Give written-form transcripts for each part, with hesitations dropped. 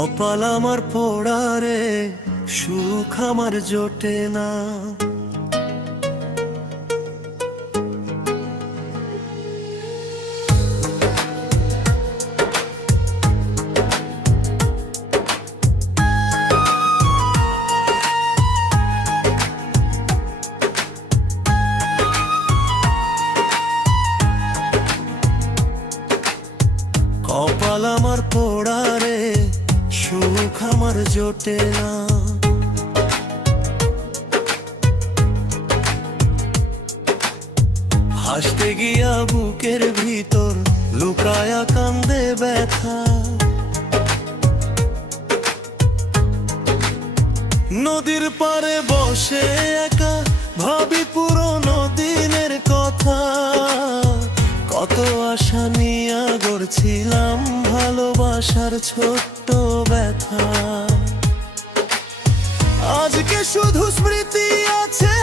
কপাল আমার পোড়া রে, সুখ আমার জোটে না। কপাল আমার পোড়া রে, সুখ আমার জোটে না। হাসতে গিয়া বুকের ভিতর লুকায়া কান্দে ব্যথা। নদীর পাড়ে বসে একা ভাবি পুরনো দিনের কথা। কত আশা নিয়া গড়ছিলাম ভালোবাসার ছোট্ট ব্যথা। আজকে শুধু স্মৃতি আছে,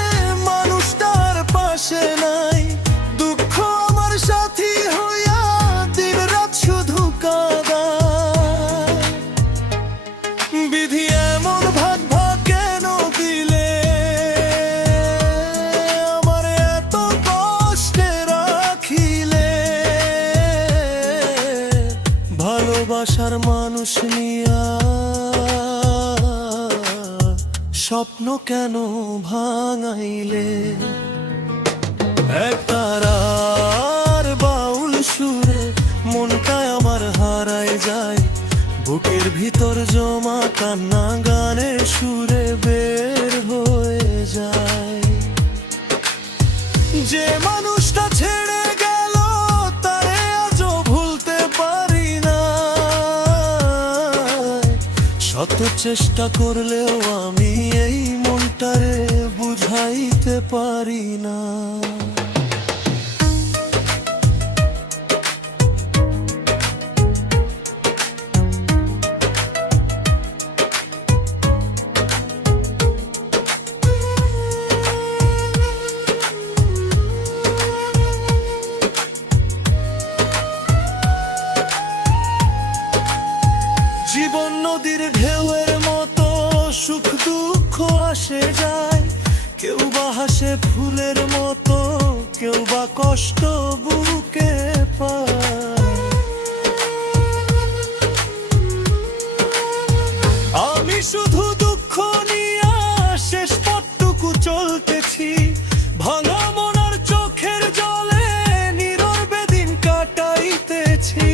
মানুষটার পাশে নাই। দুঃখ আমার সাথী হইয়া দিন রাত শুধু কাঁদা। বিধি এমন ভাগ ভাগ কেন দিলে, আমার এত কষ্টে রাখিলে। ভালোবাসার মানুষ নিয়া স্বপ্ন কেন ভাঙাইলে। এক তারার বাউল সুরে মনটায় আমার হারায় যায়। বুকের ভিতর জমা কান্না গানের সুরে বের হয়ে যায়। যে মানুষটা ছেড়ে গেল তারে আজও ভুলতে পারি না। শত চেষ্টা করলেও আমি এই মনটারে বুঝাইতে পারি না। জীবন নদীর ঢেউয়ের মতো, সুখ দুঃখ আসে যায়। কেউ বা হাসে ফুলের মতো, কেউ বা কষ্ট বুকে পায়। আমি শুধু দুঃখ নিয়ে শেষ পথটুকু চলতেছি। ভাঙা মনার চোখের জলে নীরবে দিন কাটাইতেছি।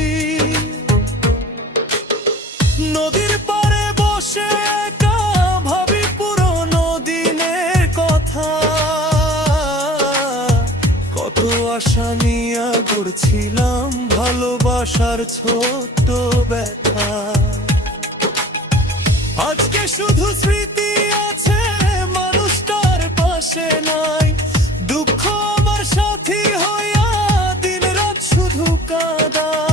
নদীর পাড়ে বসে একা ভাবি পুরনো দিনের কথা। কত আশা নিয়া গড়ছিলাম ভালোবাসার ছোট্ট ব্যথা। আজকে শুধু স্মৃতি আছে, মানুষটার পাশে নাই। দুঃখ আমার সাথী হইয়া দিন রাত শুধু কাঁদায়।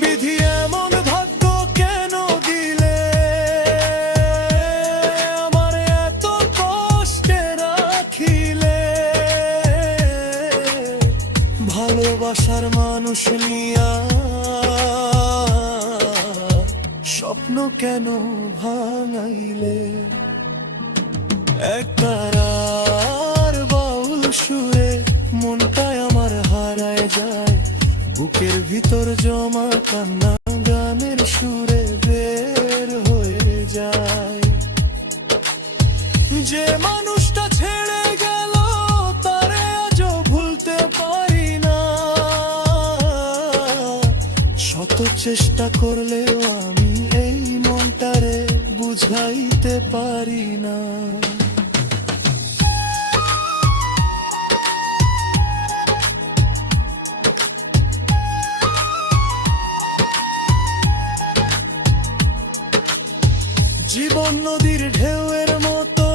বিধি এমন ভাগ্য কেন দিলে, আমার এত কষ্টে রাখিলে। ভালোবাসার মানুষ নিয়া স্বপ্ন কেন ভাঙাইলে। এক তারার বাউল সুরে মনটায় আমার হারায় যায়। বুকের ভিতর জমা কান্না গানের সুরে বের হয়ে যায়। যে মানুষটা ছেড়ে গেল তারে আজও ভুলতে পারি না। শত চেষ্টা করলেও আমি এই মনটারে বুঝাইতে পারি না। জীবন নদীর ঢেউয়ের মতো,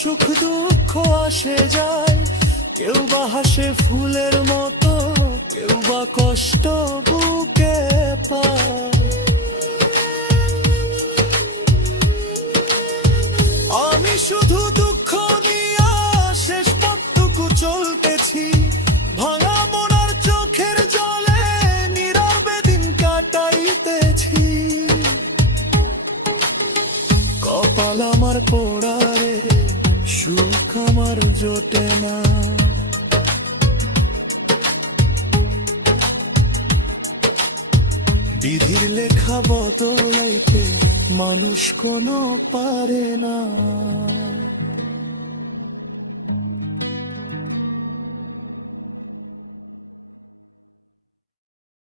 সুখ দুঃখ আসে যায়। কেউ বা হাসে ফুলের মতো, কেউ বা কষ্ট বুকে পায়। আমি শুধু দুঃখ নিয়ে শেষ পথটুকু চলতেছি। ভাঙা মনার চোখের জলে নীরবে দিন কাটাইতেছি। না। বিধির লেখা বদলাইতে মানুষ কোনো পারে না।